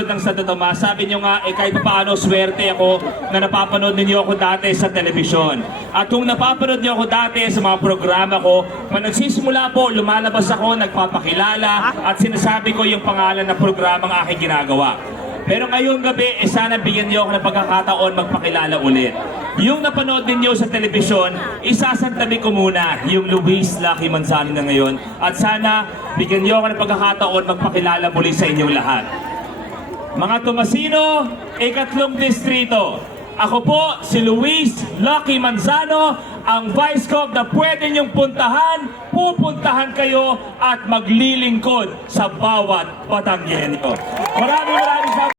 lungsod ng Santo Tomas. Sabi nyo nga, kahit paano swerte ako na napapanood ninyo ako dati sa telebisyon. At kung napapanood nyo ako dati sa mga programa ko, nagsisimula po, lumalabas ako, nagpapakilala at sinasabi ko yung pangalan ng programang aking ginagawa. Pero ngayong gabi, sana bigyan niyo ako ng pagkakataon magpakilala ulit. Yung napanood ninyo sa telebisyon, isasantabi ko muna yung Luis Lucky Manzano na ngayon. At sana bigyan niyo ako ng pagkakataon magpakilala muli sa inyong lahat. Mga Tomasino, ikatlong distrito. Ako po si Luis Lucky Manzano, ang Vice Cop na pwede niyong puntahan, pupuntahan kayo at maglilingkod sa bawat Batanggenyo. Maraming salamat.